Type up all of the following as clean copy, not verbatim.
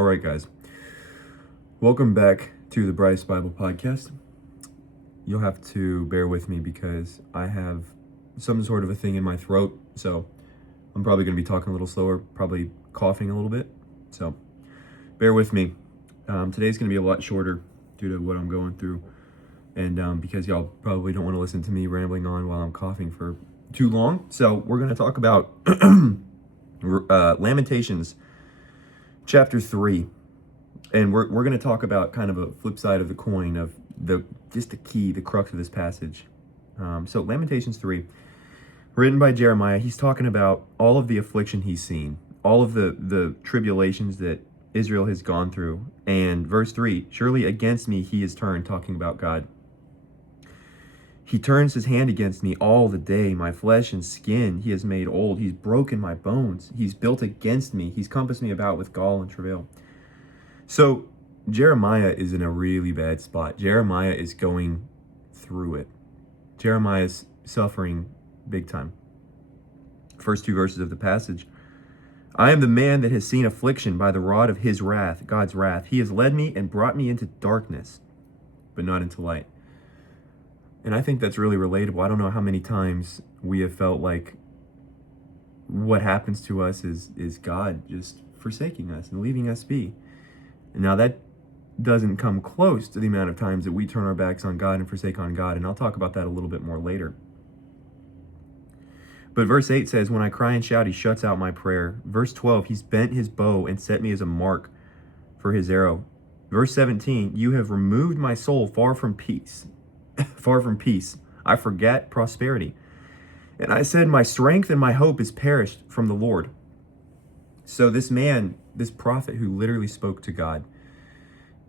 All right, guys. Welcome back to the Bryce Bible Podcast. You'll have to bear with me because I have some sort of a thing in my throat, so I'm probably going to be talking a little slower, probably coughing a little bit. So bear with me. Today's going to be a lot shorter due to what I'm going through, and because y'all probably don't want to listen to me rambling on while I'm coughing for too long. So we're going to talk about Lamentations chapter 3. And we're going to talk about kind of a flip side of the coin of the crux of this passage. So Lamentations 3, written by Jeremiah, he's talking about all of the affliction he's seen, all of the tribulations that Israel has gone through. And verse 3, surely against me he is turned, talking about God. He turns his hand against me all the day. My flesh and skin he has made old. He's broken my bones. He's built against me. He's compassed me about with gall and travail. So Jeremiah is in a really bad spot. Jeremiah is going through it. Jeremiah's suffering big time. First two verses of the passage. I am the man that has seen affliction by the rod of his wrath, God's wrath. He has led me and brought me into darkness, but not into light. And I think that's really relatable. I don't know how many times we have felt like what happens to us is God just forsaking us and leaving us be. And now that doesn't come close to the amount of times that we turn our backs on God and forsake on God. And I'll talk about that a little bit more later. But verse 8 says, when I cry and shout, he shuts out my prayer. Verse 12, he's bent his bow and set me as a mark for his arrow. Verse 17, you have removed my soul far from peace. Far from peace. I forget prosperity. And I said, my strength and my hope is perished from the Lord. So this man, this prophet who literally spoke to God,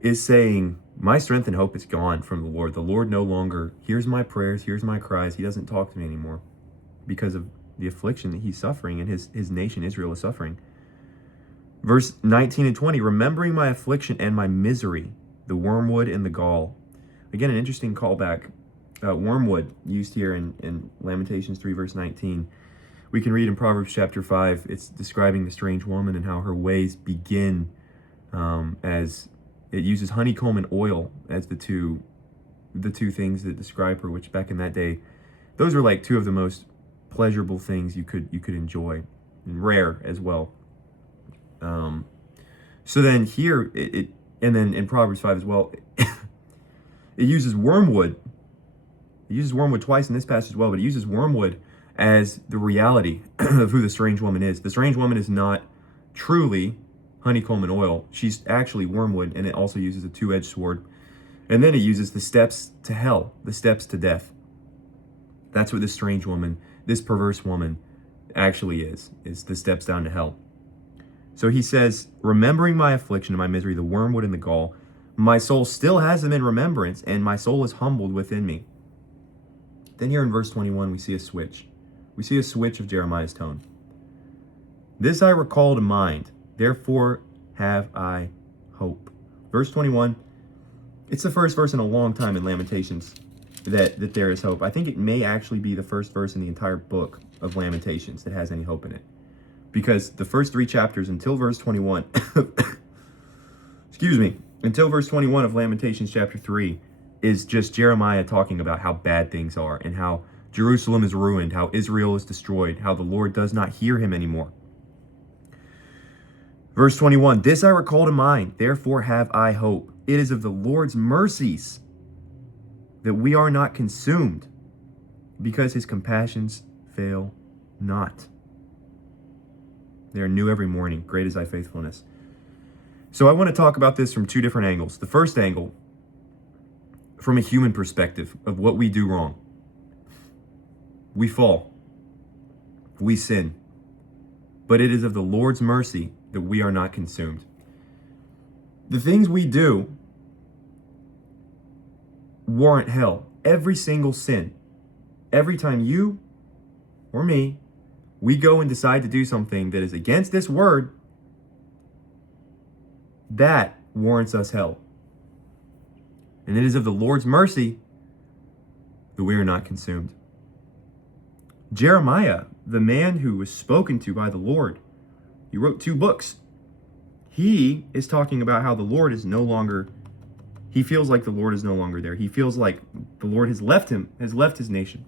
is saying, my strength and hope is gone from the Lord. The Lord no longer hears my prayers, hears my cries. He doesn't talk to me anymore because of the affliction that he's suffering and his nation, Israel, is suffering. Verse 19 and 20, remembering my affliction and my misery, the wormwood and the gall. Again, an interesting callback. Wormwood, used here in Lamentations 3, verse 19. We can read in Proverbs chapter 5, it's describing the strange woman and how her ways begin as it uses honeycomb and oil as the two things that describe her, which back in that day, those were like two of the most pleasurable things you could enjoy, and rare as well. So then here, and then in Proverbs 5 as well, it uses wormwood. It uses wormwood twice in this passage as well, but it uses wormwood as the reality of who the strange woman is. The strange woman is not truly honeycomb and oil. She's actually wormwood, and it also uses a two-edged sword. And then it uses the steps to hell, the steps to death. That's what this strange woman, this perverse woman, actually is the steps down to hell. So he says, remembering my affliction and my misery, the wormwood and the gall, my soul still has them in remembrance, and my soul is humbled within me. Then here in verse 21, we see a switch. We see a switch of Jeremiah's tone. This I recall to mind, therefore have I hope. Verse 21, it's the first verse in a long time in Lamentations that there is hope. I think it may actually be the first verse in the entire book of Lamentations that has any hope in it. Because the first three chapters until verse 21, until verse 21 of Lamentations chapter 3 is just Jeremiah talking about how bad things are and how Jerusalem is ruined, how Israel is destroyed, how the Lord does not hear him anymore. Verse 21, this I recall to mind, therefore have I hope. It is of the Lord's mercies that we are not consumed, because his compassions fail not. They are new every morning. Great is thy faithfulness. So I want to talk about this from two different angles. The first angle, from a human perspective of what we do wrong. We fall. We sin. But it is of the Lord's mercy that we are not consumed. The things we do warrant hell. Every single sin. Every time you or me, we go and decide to do something that is against this word, that warrants us hell. And it is of the Lord's mercy that we are not consumed. Jeremiah, the man who was spoken to by the Lord, he wrote 2 books. he is talking about how the Lord is no longer, he feels like the Lord is no longer there. He feels like the Lord has left him, has left his nation.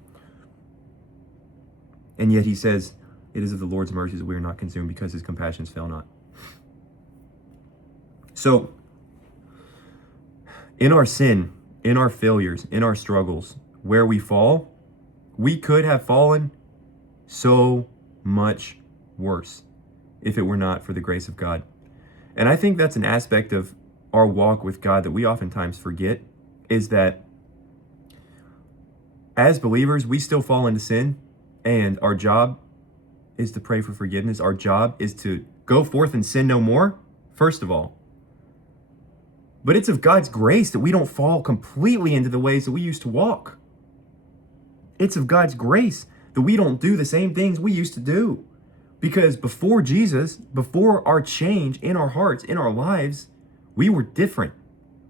And yet he says, it is of the Lord's mercies that we are not consumed, because his compassions fail not. So, in our sin, in our failures, in our struggles, where we fall, we could have fallen so much worse if it were not for the grace of God. And I think that's an aspect of our walk with God that we oftentimes forget, is that as believers, we still fall into sin, and our job is to pray for forgiveness. Our job is to go forth and sin no more, first of all. But it's of God's grace that we don't fall completely into the ways that we used to walk. It's of God's grace that we don't do the same things we used to do. Because before Jesus, before our change in our hearts, in our lives, we were different.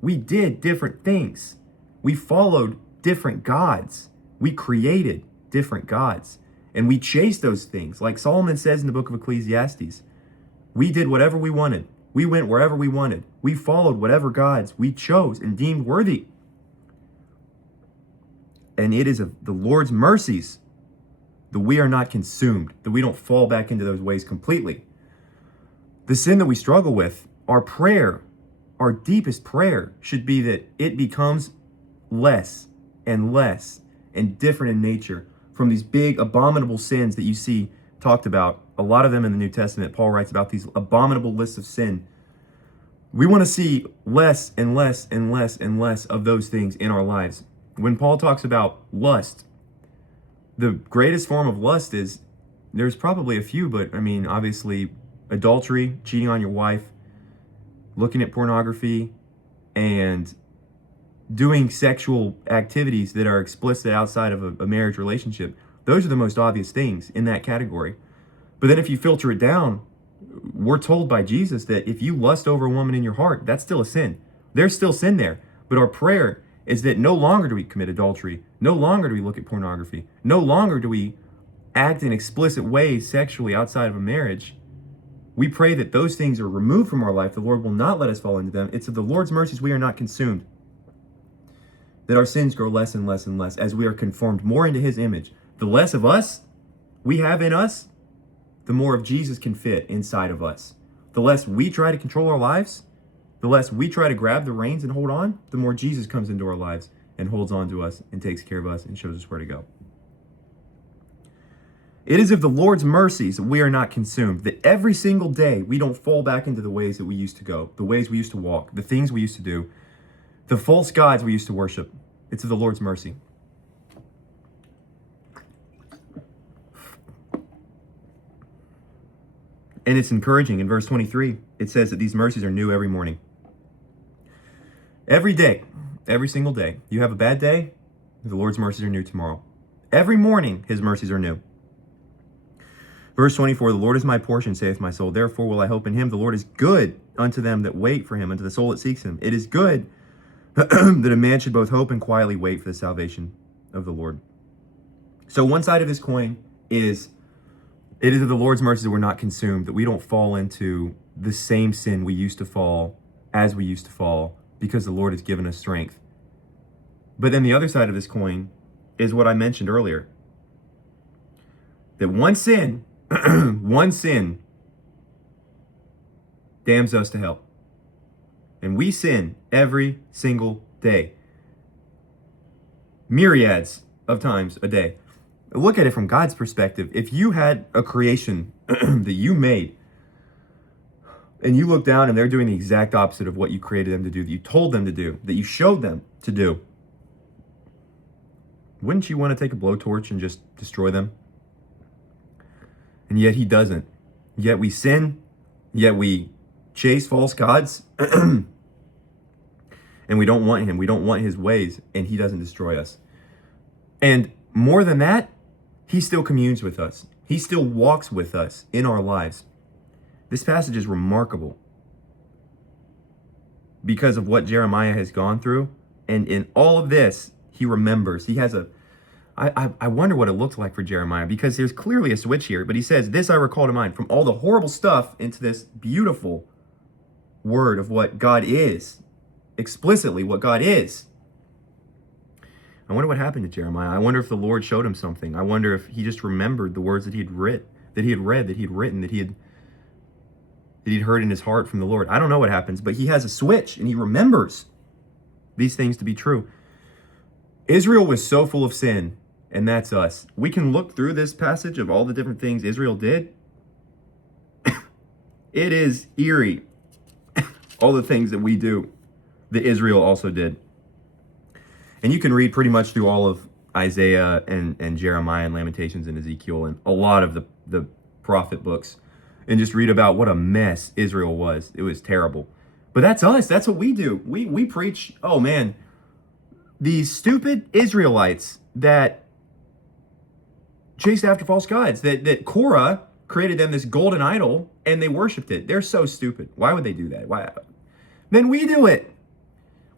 We did different things. We followed different gods. We created different gods. And we chased those things. Like Solomon says in the book of Ecclesiastes, we did whatever we wanted. We went wherever we wanted. We followed whatever gods we chose and deemed worthy. And it is of the Lord's mercies that we are not consumed, that we don't fall back into those ways completely. The sin that we struggle with, our prayer, our deepest prayer should be that it becomes less and different in nature from these big abominable sins that you see talked about. A lot of them in the New Testament, Paul writes about these abominable lists of sin. We want to see less and less and less and less of those things in our lives. When Paul talks about lust, the greatest form of lust is, there's probably a few, but I mean, obviously, adultery, cheating on your wife, looking at pornography, and doing sexual activities that are explicit outside of a marriage relationship. Those are the most obvious things in that category. But then if you filter it down, we're told by Jesus that if you lust over a woman in your heart, that's still a sin. There's still sin there. But our prayer is that no longer do we commit adultery. No longer do we look at pornography. No longer do we act in explicit ways sexually outside of a marriage. We pray that those things are removed from our life. The Lord will not let us fall into them. It's of the Lord's mercies we are not consumed. That our sins grow less and less and less as we are conformed more into his image. The less of us we have in us, the more of Jesus can fit inside of us. The less we try to control our lives, the less we try to grab the reins and hold on, the more Jesus comes into our lives and holds on to us and takes care of us and shows us where to go. It is of the Lord's mercies that we are not consumed, that every single day we don't fall back into the ways that we used to go, the ways we used to walk, the things we used to do, the false gods we used to worship. It's of the Lord's mercy. And it's encouraging. In verse 23, it says that these mercies are new every morning. Every day, every single day. You have a bad day, the Lord's mercies are new tomorrow. Every morning, his mercies are new. Verse 24, the Lord is my portion, saith my soul. Therefore will I hope in him. The Lord is good unto them that wait for him, unto the soul that seeks him. It is good that a man should both hope and quietly wait for the salvation of the Lord. So one side of this coin is, it is of the Lord's mercy that we're not consumed, that we don't fall into the same sin we used to fall as we used to fall, because the Lord has given us strength. But then the other side of this coin is what I mentioned earlier. That one sin, one sin damns us to hell. And we sin every single day. Myriads of times a day. Look at it from God's perspective. If you had a creation that you made, and you look down and they're doing the exact opposite of what you created them to do, that you told them to do, that you showed them to do, wouldn't you want to take a blowtorch and just destroy them? And yet he doesn't. Yet we sin, yet we chase false gods, and we don't want him. We don't want his ways, and he doesn't destroy us. And more than that, he still communes with us. He still walks with us in our lives. This passage is remarkable because of what Jeremiah has gone through. And in all of this, he remembers. He has I wonder what it looks like for Jeremiah, because there's clearly a switch here. But he says, this I recall to mind, from all the horrible stuff into this beautiful word of what God is, explicitly what God is. I wonder what happened to Jeremiah. I wonder if the Lord showed him something. I wonder if he just remembered the words that he had written, that he'd heard in his heart from the Lord. I don't know what happens, but he has a switch and he remembers these things to be true. Israel was so full of sin, and that's us. We can look through this passage of all the different things Israel did. It is eerie. All the things that we do, that Israel also did. And you can read pretty much through all of Isaiah and Jeremiah and Lamentations and Ezekiel and a lot of the prophet books and just read about what a mess Israel was. It was terrible. But that's us. That's what we do. We preach, oh man, these stupid Israelites that chased after false gods, that Korah created them this golden idol and they worshiped it. They're so stupid. Why would they do that? Why? Then we do it.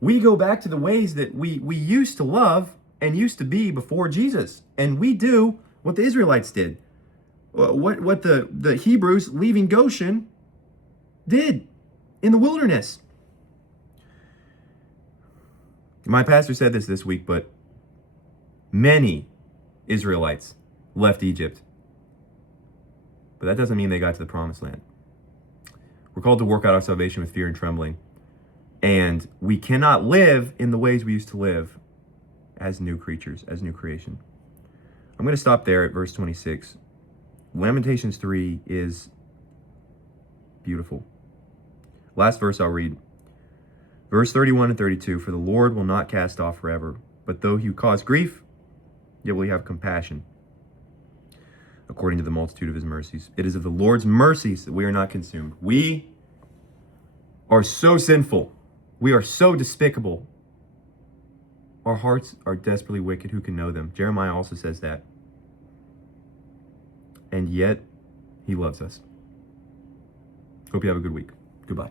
We go back to the ways that we used to love and used to be before Jesus. And we do what the Israelites did. What the Hebrews leaving Goshen did in the wilderness. My pastor said this week, but many Israelites left Egypt. But that doesn't mean they got to the promised land. We're called to work out our salvation with fear and trembling. And we cannot live in the ways we used to live as new creatures, as new creation. I'm going to stop there at verse 26. Lamentations 3 is beautiful. Last verse I'll read. Verse 31 and 32, for the Lord will not cast off forever, but though he cause grief, yet will he have compassion, according to the multitude of his mercies. It is of the Lord's mercies that we are not consumed. We are so sinful. We are so despicable. Our hearts are desperately wicked. Who can know them? Jeremiah also says that. And yet, he loves us. Hope you have a good week. Goodbye.